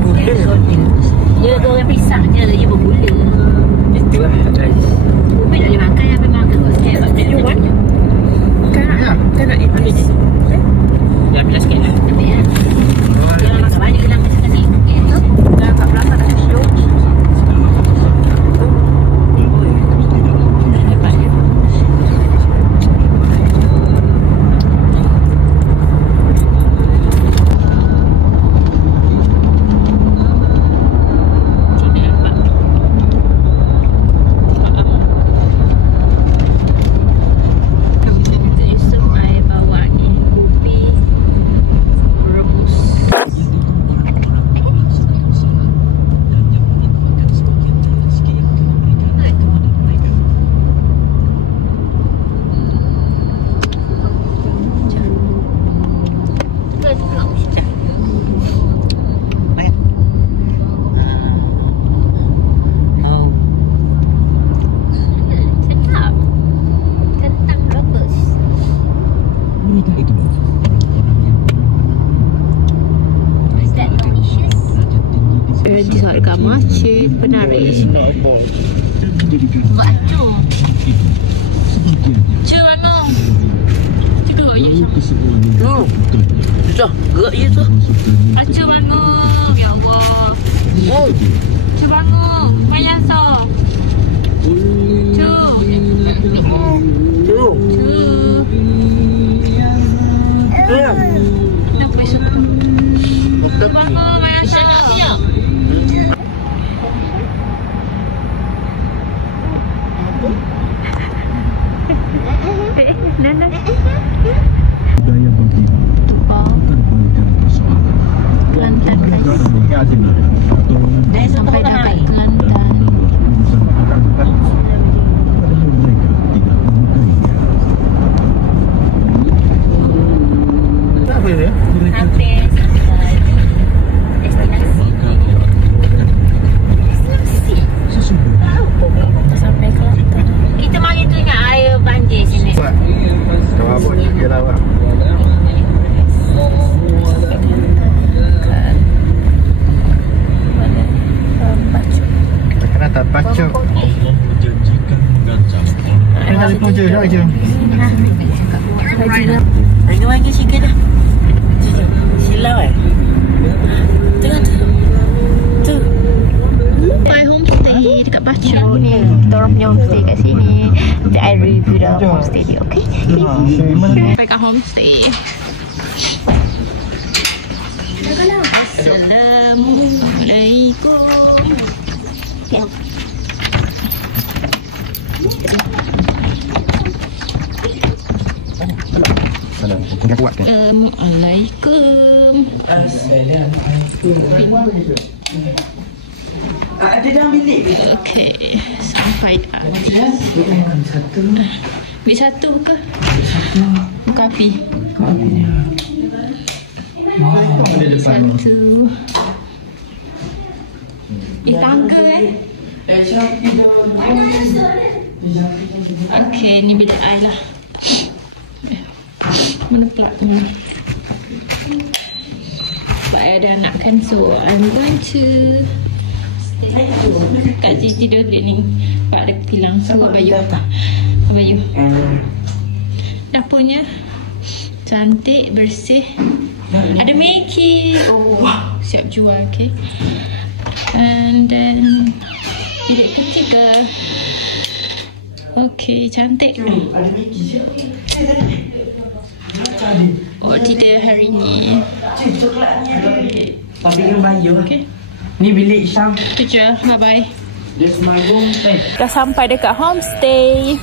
gula. Dia goreng pisang je, dia bergula. Itulah guys. Umi tak boleh makan, apa makan kot sikit. You want? Kan nak eat this. Dah bila sikit lah. Ambil ya. Jangan makan banyak hilang kasi-kasi. Dah tak berapa dah show. Di harga macet penarik. Bacu. Cu mana? Tidur je. Oh. Susah. Gerak je tu. Bacu bangun. Ya Allah. Oh. Cu bangun. Banyak so. Cu. Tu. Ya. Nampak suka. Cu bangun. Banyak so. Nana. Budaya bagi terbalikan persoalan. Kelantan. Dan sampai dapat Kelantan. Mereka tidak menyukainya. Apa dia? Sampai destinasi. Sesungguhnya Kita sampai Kelantan. Kita mari tu ingat air banjir sini. Kalau abang je lah bang. Kena tak pacuk. Allah berjanjikan mengancam orang. Kena telefon je dah je. Wangi-wangi sikit dah. Silau Tengok tu. Tu. My homestay dekat Pacau ni. Kita orang punya homestay kat sini. Nanti I review dalam homestay dia, okay? Sampai kat homestay. Assalamualaikum. Ya. Salam. Kena kuat kan? Assalamualaikum. Ada dalam bilik. Okay, sampai dah. Bik satu ke? Buka api. Satu. Tangga Okay, ni bilik I lah. Mana plugnya? Sebab I ada anak kan, so I'm going to kat sini tidur cleaning. Pak ada pilang. So baju. Baju. Dapurnya cantik, bersih. Ada Maggi. Oh, wow. Siap jual, okay. And then bilik ketiga. Okay, cantik. Oh, tidak hari ni. Tapi dengan baju. Okay. Ni bilik Syam. Tu je. Bye-bye. This my homestay. Dah sampai dekat homestay.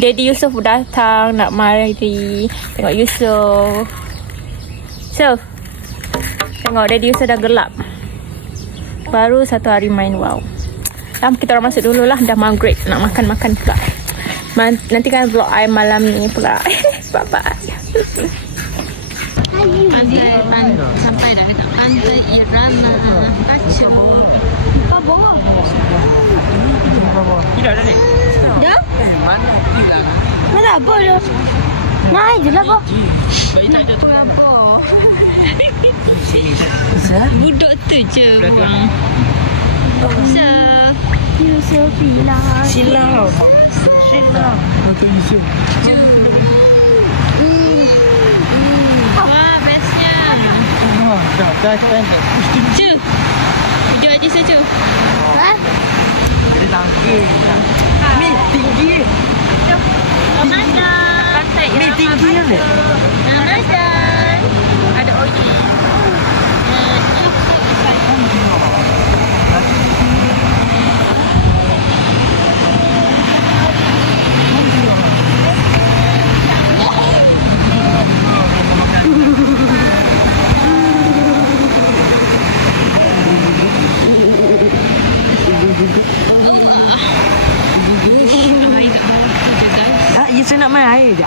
Daddy Yusof datang nak mari. Tengok Yusof. Yusof. Tengok Daddy Yusof dah gelap. Baru satu hari main, wow. Kita orang masuk dulu lah. Dah maghrib. Nak makan-makan pula. Nanti kan vlog I malam ni pula. Bye-bye. Sampai dah dekat pantai Irana Pacau. Apa? Tidak dah ni. Dah? Mana? Tidak. Mana apa dah? Naik je lah, Bo. Baik tak je tu. Apa? Budak tu je buang. So, Yusof bilang. Silau. Atau isu. wah bestnya. Dah kan. Cu. Video aja saja. Ada tangga. Ni tinggi. Ramadan. Pantai Ni tinggi kan? Ramadan. Ada oyi. Saya nak main air je.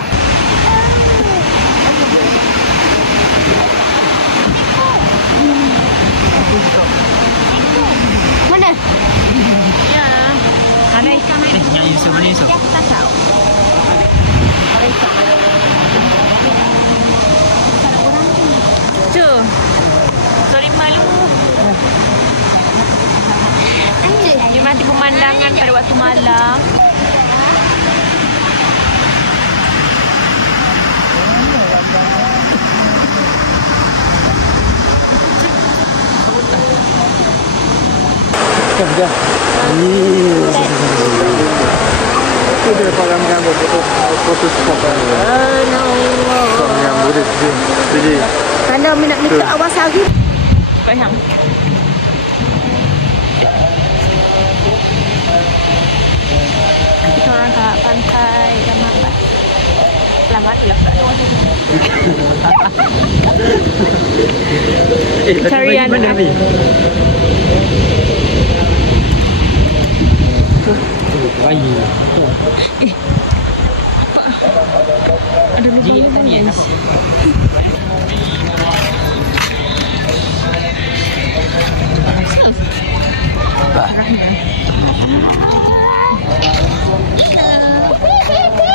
Mana? Ya. Ada ikan main. Yang Yusof mana Yusof? Ya, tak tahu. Tu. Sorry malu. Nikmati pemandangan pada waktu malam. Sekejap. Itu dia palang gambar foto spot. Yang boleh jadi. Kalau nak letak awal sari. Faham. Kita orang kat pantai Ramadan. Lama tu lah tak ada orang tu. Tarian mana ni? Bayi. Ada lubang guys.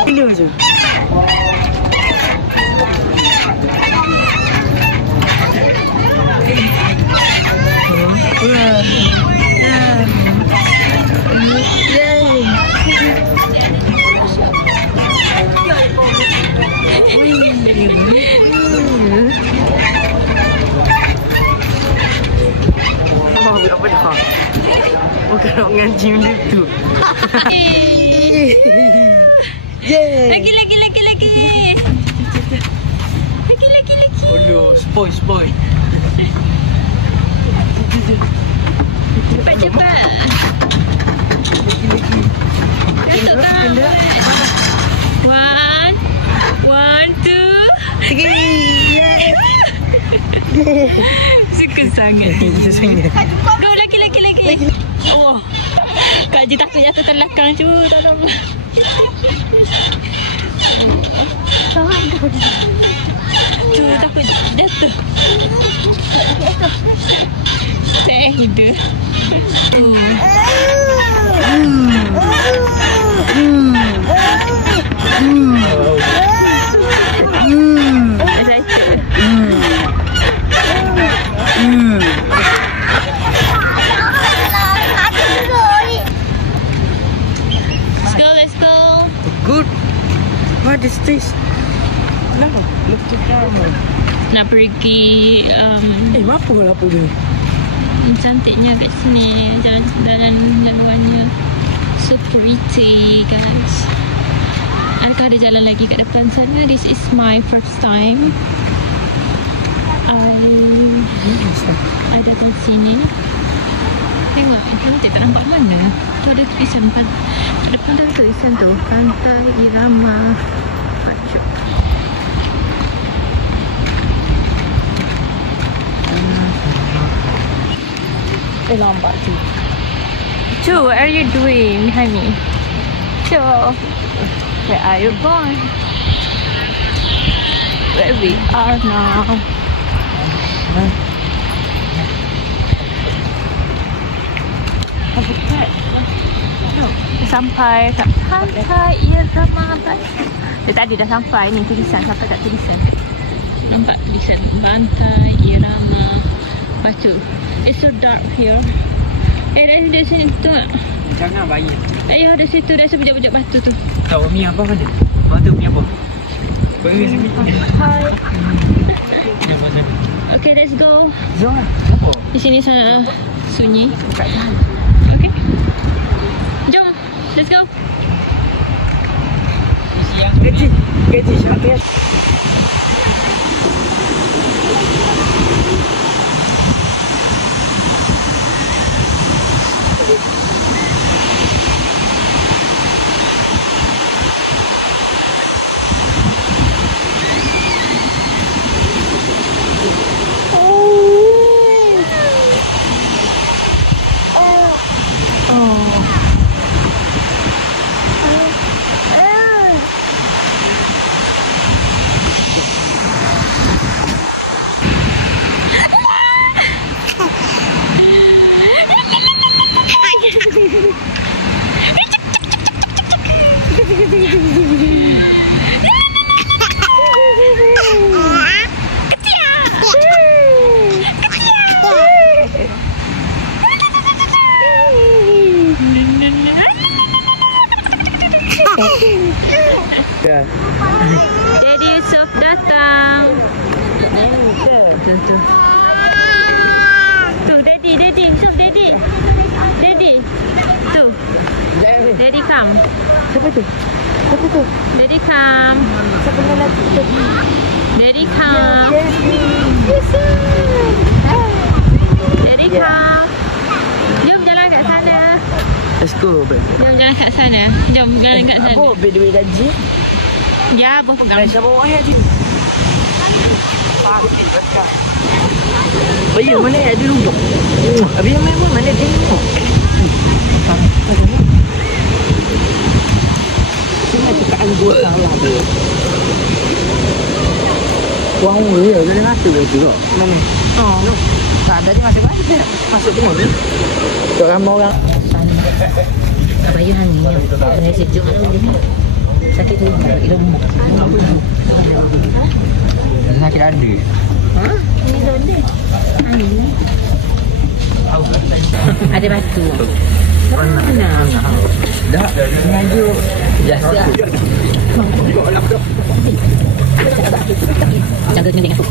Gila je. Bukan nak ngaji macam tu. Lagi. Lagi. Oh, spoil. Cepat. Tutup kan. 1, 2, 3. Suka sangat. Go lagi. Oh. Kak Ji takut jatuh terbelakang cu. Tolong. Cu takut jatuh. Saya hidup. Let's go. Good. What is this? No, look to camera. Nak pergi Apa dia? cantiknya kat sini. Jalan-jalannya so pretty guys. Adakah ada jalan lagi kat depan sana? This is my first time I datang sini. Tengok, cantik tak nampak mana. Tu ada tulisan kat depan tu, tulisan tu Pantai Irama Park. Lambat tu. Chu, what are you doing behind me? Chu, where are you going? Where we are now? Sampai kat Pantai Irama. Dia tadi dah sampai ni tulisan, sampai kat tulisan. Nampak tulisan pantai, irama, batu. It's so dark here. Dari sini tu tak? Jangan bayar. Dari situ, dari bujak-bujak batu tu. Tahu mi apa mana? Batu mi apa? Bagi sini. Hai. Okay, let's go. Jom. Di sini sangat sunyi. Okay. Jom, let's go. Gaji siapa? Daddy Yusof datang. Tu. Tu Daddy Yusof, Daddy. Tu. Daddy come. Siapa tu? Daddy come. Siapa lelaki tu? Daddy come. Daddy come. Jom jalan kat sana. Let's go. Jom jalan kat sana. Jom jalan kat sana. Apa berdua gaji? Ya, apa pegang. Dah siapa orang ni? Oh ya, mana ada duduk? Habis yang main pun mana tengok? Cuma cakap dua lah tu. Wang dia boleh masuk ke tu? Mana? Oh. Tak ada dia masuk mana? Masuk tu mobil. Tak ramai orang. Baju hanginya. Kena sejuk mana boleh. Sakit tu bagi lembu. Sakit ada. Ha? Ini ada. Angin. Ada batu. Mana? Dah sengaja. Biasa. Jaga kena tengok.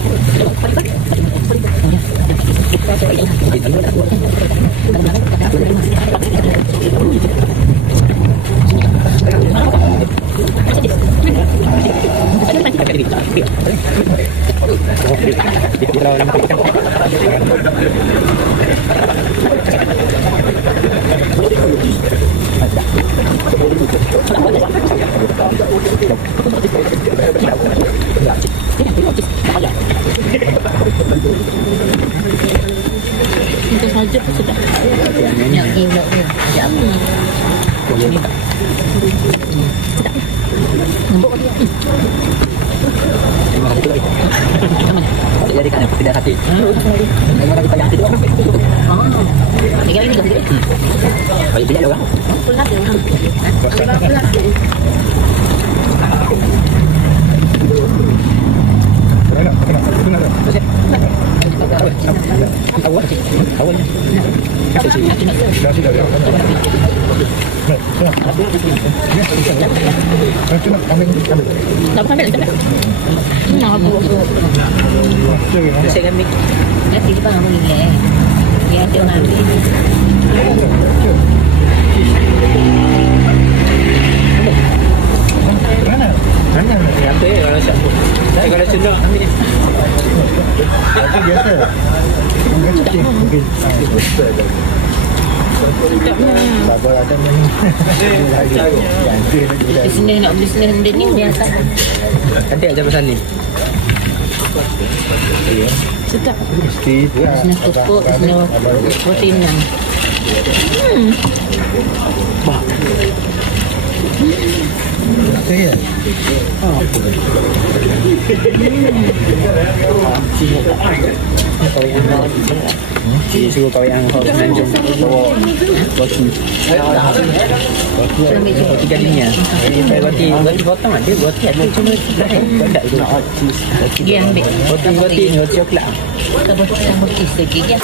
Itu saja pun sedap. Nak gila ni. Ada apa? Ini tak. Lembut dia. Terima kasih lagi. Jadi kan tidak hati. Terima kasih banyak hati tu. Tiga lagi dah. Baik dia orang. Pulang dia. Pulang. Tak pandai tak. Nak apa? Saya kami. Nanti kita ngomong ni. Dia ada orang ni. Mana? Apa ya kalau siap. Saya kalau cendok ambil ni. Itu biasa. Mungkin. Bapak ada ni. Bisnes nak bisnes ni biasa. Nanti aja pesan ni. Sedap. Mesti Bisnes pupuk, bisnes protein. Apa ya? Chị suruh kau yang kau nanjung bawa roti. Roti gadinya. Roti potong ada, roti ada cuma tak ada. Dia ambil. Roti coklat. Kita buat sikit ya.